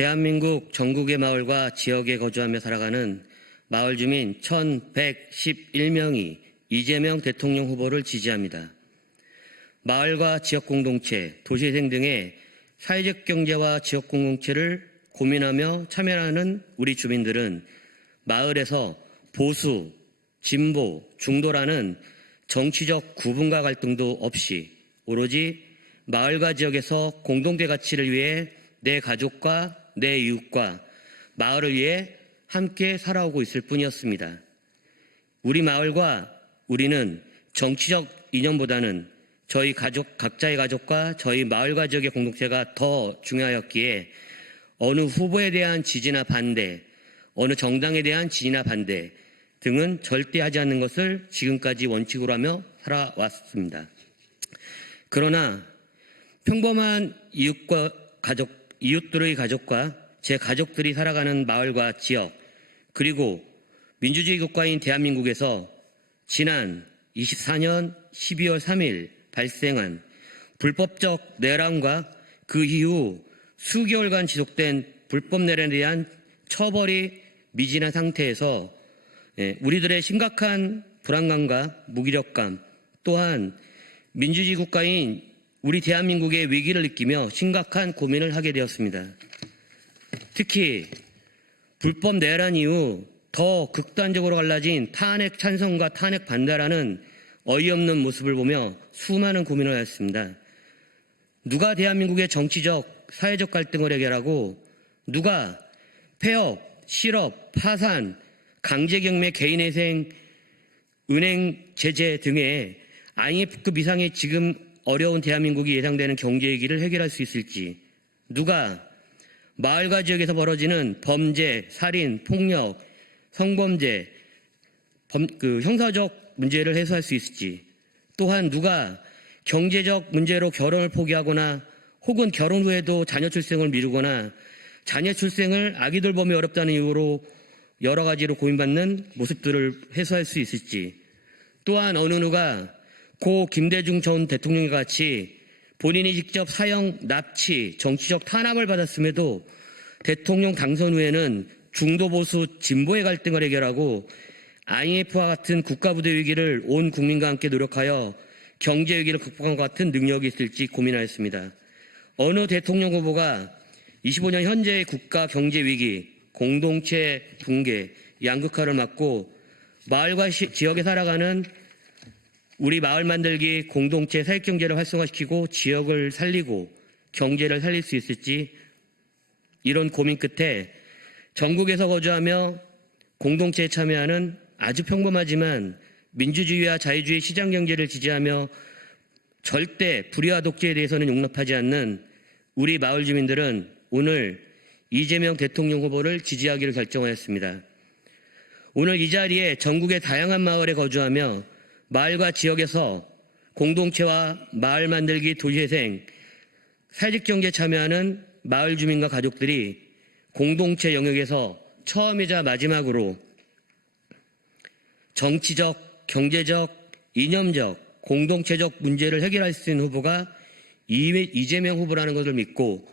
대한민국 전국의 마을과 지역에 거주하며 살아가는 마을 주민 1111명이 이재명 대통령 후보를 지지합니다. 마을과 지역 공동체, 도시재생 등의 사회적 경제와 지역 공동체를 고민하며 참여하는 우리 주민들은 마을에서 보수, 진보, 중도라는 정치적 구분과 갈등도 없이 오로지 마을과 지역에서 공동체 가치를 위해 내 가족과 내 이웃과 마을을 위해 함께 살아오고 있을 뿐이었습니다. 우리 마을과 우리는 정치적 이념보다는 저희 가족, 각자의 가족과 저희 마을과 지역의 공동체가 더 중요하였기에 어느 후보에 대한 지지나 반대, 어느 정당에 대한 지지나 반대 등은 절대 하지 않는 것을 지금까지 원칙으로 하며 살아왔습니다. 그러나 평범한 이웃들의 가족과 제 가족들이 살아가는 마을과 지역, 그리고 민주주의 국가인 대한민국에서 지난 24년 12월 3일 발생한 불법적 내란과 그 이후 수개월간 지속된 불법 내란에 대한 처벌이 미진한 상태에서 우리들의 심각한 불안감과 무기력감, 또한 민주주의 국가인 우리 대한민국의 위기를 느끼며 심각한 고민을 하게 되었습니다. 특히 불법 내란 이후 더 극단적으로 갈라진 탄핵 찬성과 탄핵 반대라는 어이없는 모습을 보며 수많은 고민을 하였습니다. 누가 대한민국의 정치적, 사회적 갈등을 해결하고 누가 폐업, 실업, 파산, 강제경매, 개인회생, 은행 제재 등의 IMF급 이상의 지금 어려운 대한민국이 예상되는 경제 위기를 해결할 수 있을지, 누가 마을과 지역에서 벌어지는 범죄, 살인, 폭력, 성범죄, 형사적 문제를 해소할 수 있을지, 또한 누가 경제적 문제로 결혼을 포기하거나 혹은 결혼 후에도 자녀 출생을 미루거나 자녀 출생을 아기 돌봄이 어렵다는 이유로 여러 가지로 고민받는 모습들을 해소할 수 있을지, 또한 어느 누가 고 김대중 전 대통령과 같이 본인이 직접 사형, 납치, 정치적 탄압을 받았음에도 대통령 당선 후에는 중도보수 진보의 갈등을 해결하고 IMF와 같은 국가부대 위기를 온 국민과 함께 노력하여 경제 위기를 극복한 것 같은 능력이 있을지 고민하였습니다. 어느 대통령 후보가 25년 현재의 국가 경제 위기, 공동체 붕괴, 양극화를 막고 마을과 지역에 살아가는 우리 마을 만들기 공동체 사회경제를 활성화시키고 지역을 살리고 경제를 살릴 수 있을지, 이런 고민 끝에 전국에서 거주하며 공동체에 참여하는 아주 평범하지만 민주주의와 자유주의 시장경제를 지지하며 절대 불의와 독재에 대해서는 용납하지 않는 우리 마을 주민들은 오늘 이재명 대통령 후보를 지지하기로 결정하였습니다. 오늘 이 자리에 전국의 다양한 마을에 거주하며 마을과 지역에서 공동체와 마을 만들기 도시재생, 사회적 경제에 참여하는 마을 주민과 가족들이 공동체 영역에서 처음이자 마지막으로 정치적, 경제적, 이념적, 공동체적 문제를 해결할 수 있는 후보가 이재명 후보라는 것을 믿고,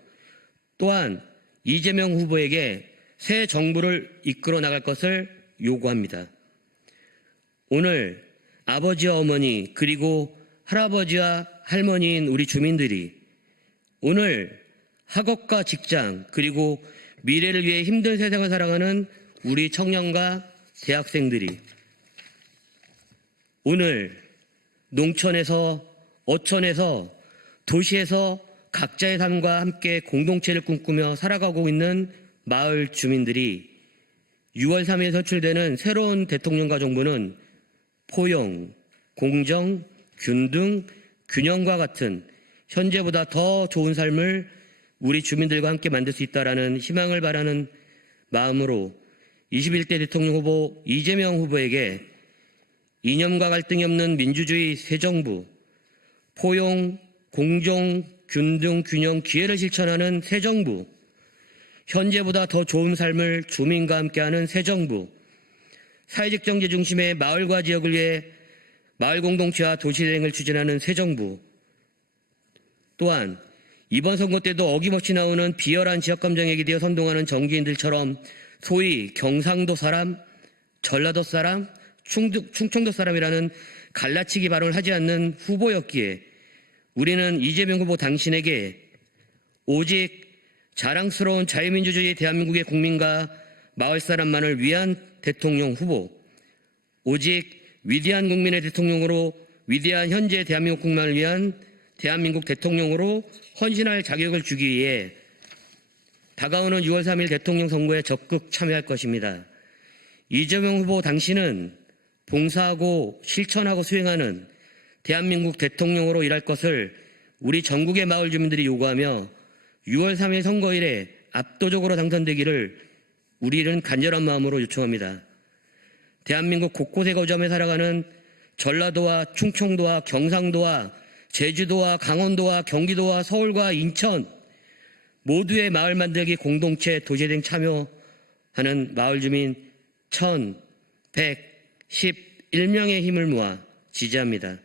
또한 이재명 후보에게 새 정부를 이끌어 나갈 것을 요구합니다. 오늘 아버지와 어머니 그리고 할아버지와 할머니인 우리 주민들이, 오늘 학업과 직장 그리고 미래를 위해 힘든 세상을 살아가는 우리 청년과 대학생들이, 오늘 농촌에서, 어촌에서, 도시에서 각자의 삶과 함께 공동체를 꿈꾸며 살아가고 있는 마을 주민들이 6월 3일 선출되는 새로운 대통령과 정부는 포용, 공정, 균등, 균형과 같은 현재보다 더 좋은 삶을 우리 주민들과 함께 만들 수 있다라는 희망을 바라는 마음으로 21대 대통령 후보 이재명 후보에게 이념과 갈등이 없는 민주주의 새 정부, 포용, 공정, 균등, 균형, 기회를 실천하는 새 정부, 현재보다 더 좋은 삶을 주민과 함께하는 새 정부, 사회적 경제 중심의 마을과 지역을 위해 마을 공동체와 도시재생을 추진하는 새 정부, 또한 이번 선거 때도 어김없이 나오는 비열한 지역감정에 기대어 선동하는 정기인들처럼 소위 경상도 사람, 전라도 사람, 충청도 사람이라는 갈라치기 발언을 하지 않는 후보였기에 우리는 이재명 후보 당신에게 오직 자랑스러운 자유민주주의 대한민국의 국민과 마을 사람만을 위한 대통령 후보, 오직 위대한 국민의 대통령으로 위대한 현재 대한민국 국민을 위한 대한민국 대통령으로 헌신할 자격을 주기 위해 다가오는 6월 3일 대통령 선거에 적극 참여할 것입니다. 이재명 후보 당신은 봉사하고 실천하고 수행하는 대한민국 대통령으로 일할 것을 우리 전국의 마을 주민들이 요구하며 6월 3일 선거일에 압도적으로 당선되기를 우리는 간절한 마음으로 요청합니다. 대한민국 곳곳에 거주하며 살아가는 전라도와 충청도와 경상도와 제주도와 강원도와 경기도와 서울과 인천 모두의 마을 만들기 공동체 도시재생 참여하는 마을 주민 1,111명의 힘을 모아 지지합니다.